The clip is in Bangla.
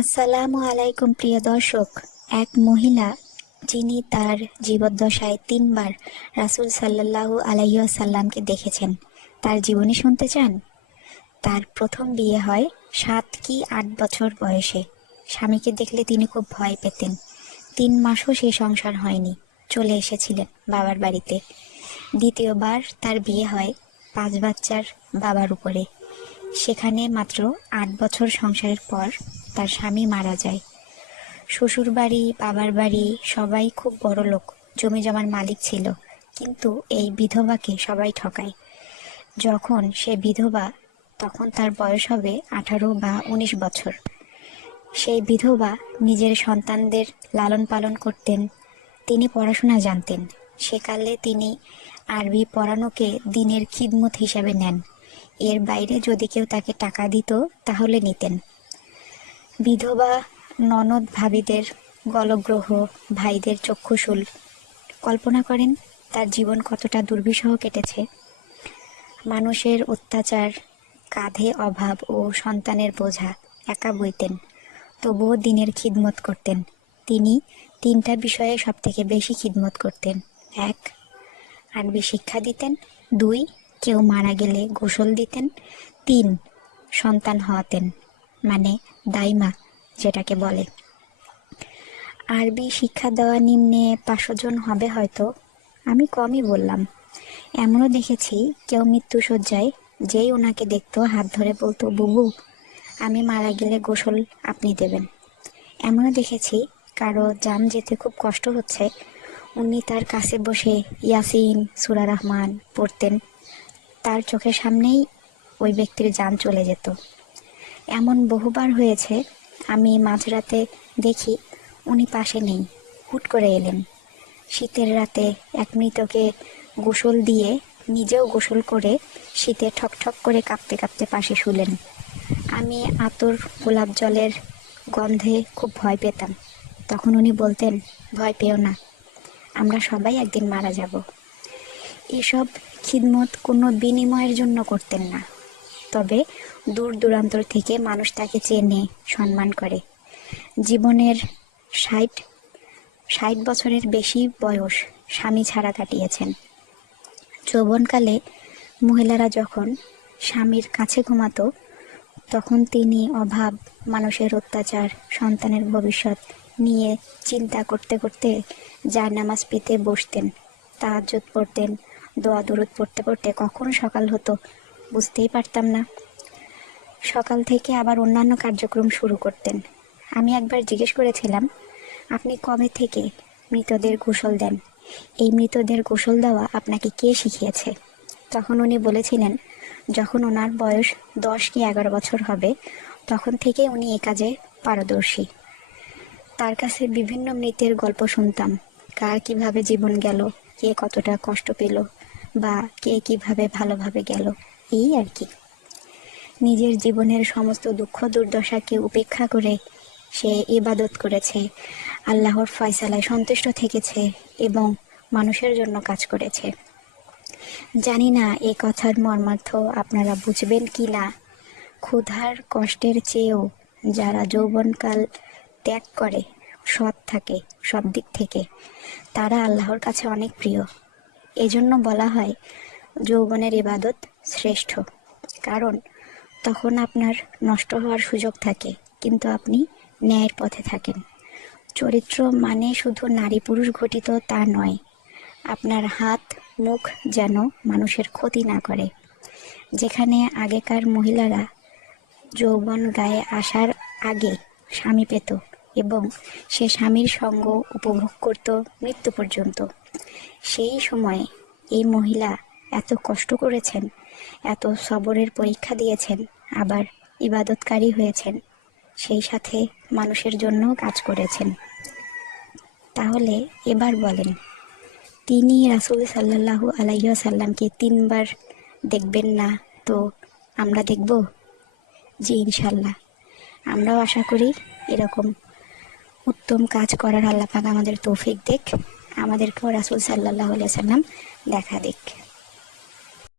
আসসালামু আলাইকুম, প্রিয় দর্শক। এক মহিলা, যিনি তার জীবদ্দশায় তিনবার রাসূল সাল্লাল্লাহু আলাইসাল্লামকে দেখেছেন, তার জীবনী শুনতে চান? তার প্রথম বিয়ে হয় সাত কি আট বছর বয়সে। স্বামীকে দেখলে তিনি খুব ভয় পেতেন। তিন মাসও সেই সংসার হয়নি, চলে এসেছিলেন বাবার বাড়িতে। দ্বিতীয়বার তার বিয়ে হয় পাঁচ বাচ্চার বাবার উপরে। সেখানে মাত্র আট বছর সংসারের পর তার স্বামী মারা যায়। শ্বশুর বাড়ি বাবার বাড়ি, সবাই খুব বড় লোক, জমি জমার মালিক ছিল, কিন্তু এই বিধবাকে সবাই ঠকায়। যখন সে বিধবা, তখন তার বয়স হবে আঠারো বা উনিশ বছর। সেই বিধবা নিজের সন্তানদের লালন পালন করতেন, তিনি পড়াশোনা জানতেন। সেকালে তিনি আরবি পড়ানোকে দিনের খিদমত হিসাবে নেন। এর বাইরে যদি কেউ তাকে টাকা দিত, তাহলে নিতেন। বিধবা ননদ ভাবিদের গলগ্রহ, ভাইদের চক্ষুশূল। কল্পনা করেন, তার জীবন কতটা দুর্বিষহ কেটেছে। মানুষের অত্যাচার, কাঁধে অভাব ও সন্তানের বোঝা, একা বইতেন। তবুও দিনের খিদমত করতেন। তিনি তিনটা বিষয়ে সবথেকে বেশি খিদমত করতেন। এক, আরবি শিক্ষা দিতেন। দুই কেউ মারা গেলে গোসল দিতেন। তিন, সন্তান হওয়াতেন মানে দাইমা যেটাকে বলে। আরবি শিক্ষা দেওয়া নিম্নে পাঁচশো জন হবে হয়তো, আমি কমই বললাম। এমনও দেখেছি, কেউ মৃত্যুসজ্জায় যেই ওনাকে দেখতো হাত ধরে বলতো, বুবু, আমি মারা গেলে গোসল আপনি দেবেন। এমনও দেখেছি, কারও জাম যেতে খুব কষ্ট হচ্ছে, উনি তার কাছে বসে ইয়াসিন, সুরা রহমান পড়তেন। তার চোখের সামনেই ওই ব্যক্তির যান চলে যেত। এমন বহুবার হয়েছে, আমি মাঝরাতে দেখি উনি পাশে নেই, হুট করে এলেন। শীতের রাতে এক মৃতকে গোসল দিয়ে নিজেও গোসল করে শীতে ঠক ঠক করে কাঁপতে কাঁপতে পাশে শুলেন। আমি আতর গোলাপ জলের গন্ধে খুব ভয় পেতাম। তখন উনি বলতেন, ভয় পেও না, আমরা সবাই একদিন মারা যাব। এসব খিদমত কোনো বিনিময়ের জন্য করতেন না। তবে দূর দূরান্তর থেকে মানুষ তাকে চেনে, সম্মান করে। জীবনের ষাট ষাট বছরের বেশি বয়স স্বামী ছাড়া কাটিয়েছেন। যৌবনকালে মহিলারা যখন স্বামীর কাছে ঘুমাতো, তখন তিনি অভাব, মানুষের অত্যাচার, সন্তানের ভবিষ্যৎ নিয়ে চিন্তা করতে করতে যার নামাজ পেতে বসতেন, তাহাজ্জুদ পড়তেন দোয়া দরুদ পড়তে পড়তে কখন সকাল হতো, বুঝতেই পারতাম না। সকাল থেকে আবার অন্যান্য কার্যক্রম শুরু করতেন। আমি একবার জিজ্ঞেস করেছিলাম, আপনি কবে থেকে মৃতদের গোসল দেন? এই মৃতদের গোসল দেওয়া আপনাকে কে শিখিয়েছে? তখন উনি বলেছিলেন, যখন ওনার বয়স দশ কি এগারো বছর হবে, তখন থেকে উনি এ কাজে পারদর্শী। তার কাছে বিভিন্ন মৃতের গল্প শুনতাম। কার কীভাবে জীবন গেল, কে কতটা কষ্ট পেল বা কে কীভাবে ভালোভাবে গেল, এই আর কি। নিজের জীবনের সমস্ত দুঃখ দুর্দশাকে উপেক্ষা করে সে ইবাদত করেছে, আল্লাহর ফয়সালায় সন্তুষ্ট থেকেছে এবং মানুষের জন্য কাজ করেছে। জানি না এই কথার মর্মার্থ আপনারা বুঝবেন কি না। ক্ষুধার কষ্টের চেয়েও যারা যৌবনকাল ত্যাগ করে, সৎ থাকে সব দিক থেকে, তারা আল্লাহর কাছে অনেক প্রিয়। এজন্য বলা হয় যৌবনের ইবাদত শ্রেষ্ঠ। কারণ তখন আপনার নষ্ট হওয়ার সুযোগ থাকে, কিন্তু আপনি ন্যায়ের পথে থাকেন। চরিত্র মানে শুধু নারী পুরুষ ঘটিত তা নয়, আপনার হাত, মুখ যেন মানুষের ক্ষতি না করে। যেখানে আগেকার মহিলারা যৌবন গায়ে আসার আগে স্বামী পেত এবং সে স্বামীর সঙ্গ উপভোগ করত মৃত্যু পর্যন্ত। সেই সময়ে এই মহিলা এত কষ্ট করেছেন, এত সবরের পরীক্ষা দিয়েছেন, আবার ইবাদতকারী হয়েছেন, সেই সাথে মানুষের জন্য কাজ করেছেন। তাহলে এবার বলেন, তিনি রাসুল সাল্লাহু আলাইসাল্লামকে তিনবার দেখবেন না তো আমরা দেখব? জি ইনশাল্লাহ আমরাও আশা করি এরকম উত্তম কাজ করার আল্লাপাক আমাদের তৌফিক দিক। আমাদেরকেও রাসুল সাল্লাহ সাল্লাম দেখা দেখ